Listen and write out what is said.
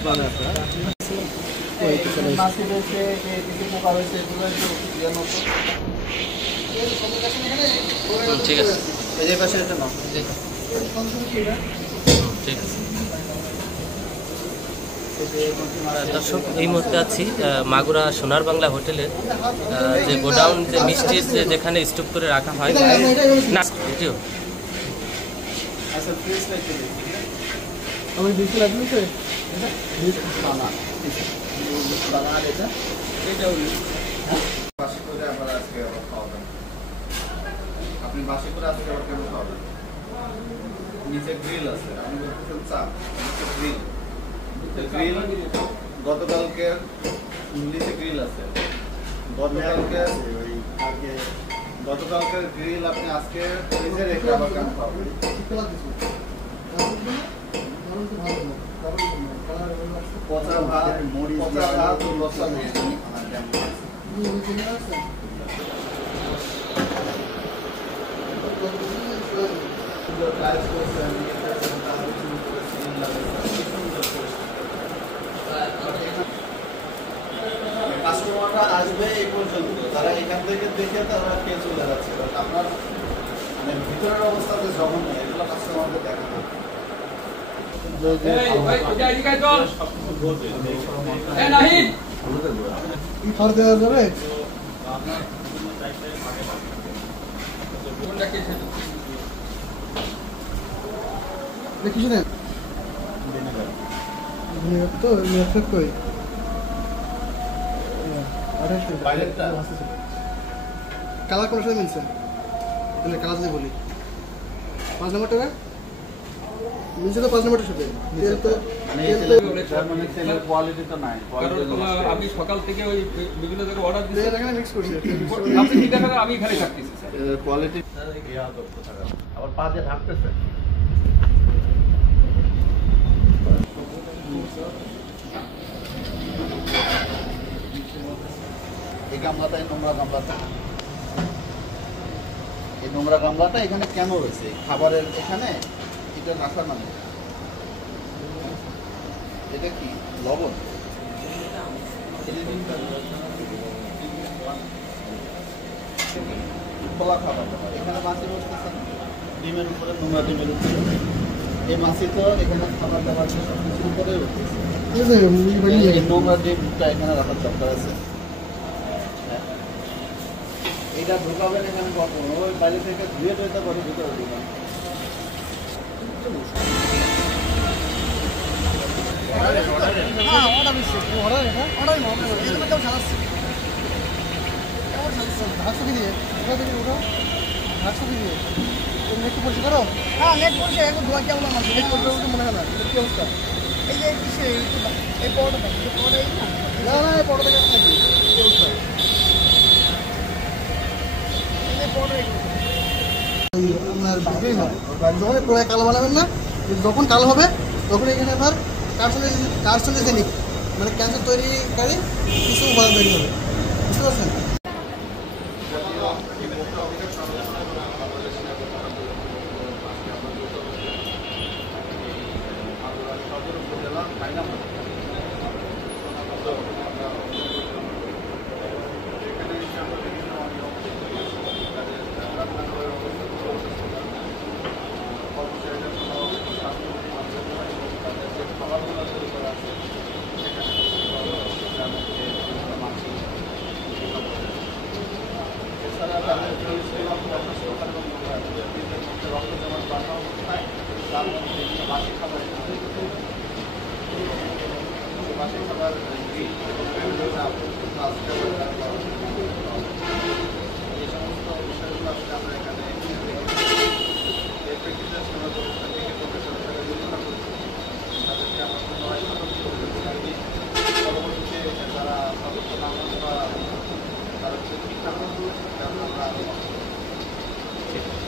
দোকানে আছে মাছি রয়েছে কিছু পোকা রয়েছে এগুলো একটু ইয়ে মতো। ঠিক আছে এই যে পাশে এটা নাও ঠিক আছে। দর্শক এই মুহূর্তে আছি মাগুরা সোনার বাংলা হোটেলের যে গোডাউন যে মিষ্টির যে যেখানে স্টক করে রাখা হয় না এটিও আমি ডিশ লাগবে স্যার এটা ডিশ বানা বানা এটা এটাও বাসি করে আবার আজকে আবার খাওয়াবেন আপনি বাসি করে আজকে আবার কেন খাওয়াবেন নিচে গ্রিল আছে আপনি বলতেছেন চা নিচে গ্রিল গ্রিল গতকালকে নিচে গ্রিল আছে গতকালকের গ্রিল আপনি আজকে ফ্রিজে রেখে আবার কেন খাওয়াবেন পচা ভাত লসা কাস্টমাররা আসবে এই পর্যন্ত তারা এখান থেকে দেখে তারা খেয়ে চলে যাচ্ছে আপনার মানে ভিতরের অবস্থাতে জঘন্য এগুলো কাস্টমারদের দেখা না কিছু নেই তো কালার কোন সাথে মিলছে তাহলে কালার যদি বলি 5 নম্বরটা মিলছে তো 5 নম্বরটার সাথে তেল তো মানে তেলের কোয়ালিটি তো নাই আমি সকাল থেকে ওই বিভিন্ন জায়গায় অর্ডার দিয়েছি এখানে মিক্স করছি আপনি কি দেখাবেন আমি এখানে থাকতেছি স্যার কোয়ালিটি ইয়া দক্ষ থাকা আবার পা দিয়ে ঢাকতেছে এই গামলাটা এই নোংরা গামলাটা এখানে কেন রয়েছে খাবারের এখানে এটা রাখার মানে এটা কি লবণ খোলা খাবার এখানে মাছি বসতেছে ডিমের উপরে নোংরা ডিমের উপরে এই মাছি তো এখানে খাবার দাবার সব কিছুর উপরে উঠতেছে নোংরা ডিমটা এখানে রাখার দরকার আছে এটা ঢোকাবেন এখানে কখন ওই বাইরে থেকে ধুয়ে টুয়ে করে ভিতরে ঢুকান একটু পরিষ্কার করো হ্যাঁ নেট পরিষ্কার এখন ধোয়া কেমন আছে নেট পরিষ্কার মনে হয় না কি অবস্থা এই যে এই পরোটা না না এই পরোটা কেমন নাকি কি অবস্থা আপনার কালো বানাবেন না যখন কালো হবে তখন এখানে আপনার কার্সোজেনিক মানে ক্যান্সার তৈরিকারী কিছু উপাদান তৈরি হবে বুঝতে পারছেন এই সমস্ত বিষয়গুলো আমরা এখানে